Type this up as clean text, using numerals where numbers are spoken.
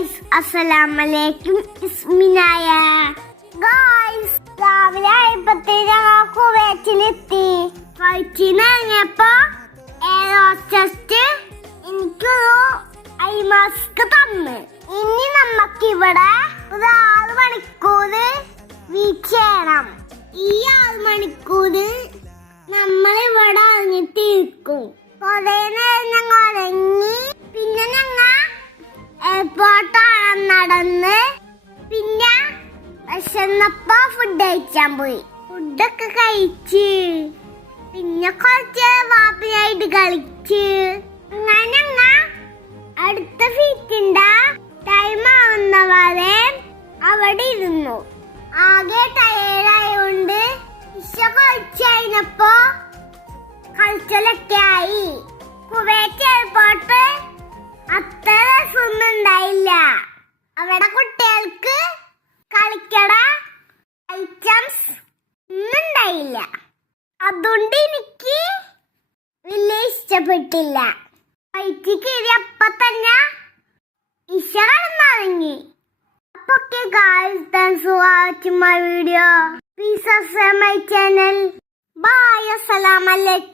Guys അസ്സലാമലൈക്കും ഇസ്മിനായ guys രാവിലെ ആയപ്പോഴത്തേക്ക് കുവൈറ്റിലെത്തി. കുവൈറ്റിന്ന് ഇറങ്ങിയപ്പോ എയർ ഹോസ്റ്റസ് എനിക്കൊരു ഐ മാസ്ക് തന്നു. ഇനി നമുക്കിവിടെ ഒരു 6 മണിക്കൂർ വീക്ക് ചെയ്യണം. ഈ 6 മണിക്കൂർ നമ്മളിവിടെ അറിഞ്ഞിട്ടിരിക്കും. കുറേ നേരം ഞങ്ങൾ ഉറങ്ങി. പിന്നെ ഞങ്ങൾ എയർപോർട്ടാണ് നടന്ന്. പിന്നെ വിശന്നപ്പോ ഫുഡ് കഴിച്ചാൻ പോയി. ഫുഡൊക്കെ കഴിച്ച് പിന്നെ കുറച്ച് വാപ്പിനായിട്ട് കളിച്ച് അങ്ങനെ ഞങ്ങൾ അടുത്ത ഫീറ്റിന്റെ ടൈം ആവുന്നവരെ അവിടെ ഇരുന്നു. ആകെ ടയേർഡായോണ്ട് കഴിച്ചു കഴിഞ്ഞപ്പോ കളിച്ചലൊക്കെ ആയി. കുവൈറ്റ് എയർപോർട്ട് അത്ര രസമൊന്നും ഉണ്ടായില്ല. അവിടെ കുട്ടികൾക്ക് കളിക്കട ഐറ്റംസ് ഒന്നും ഉണ്ടായില്ല. അതുകൊണ്ട് എനിക്ക് വലിയ ഇഷ്ടപ്പെട്ടില്ല. വൈറ്റ് കയറി അപ്പൊ തന്നെ ഇഷ കടന്നിറങ്ങി. അപ്പൊ guys, thanks for watching my video. Please subscribe my channel. Bye. Assalamualaikum.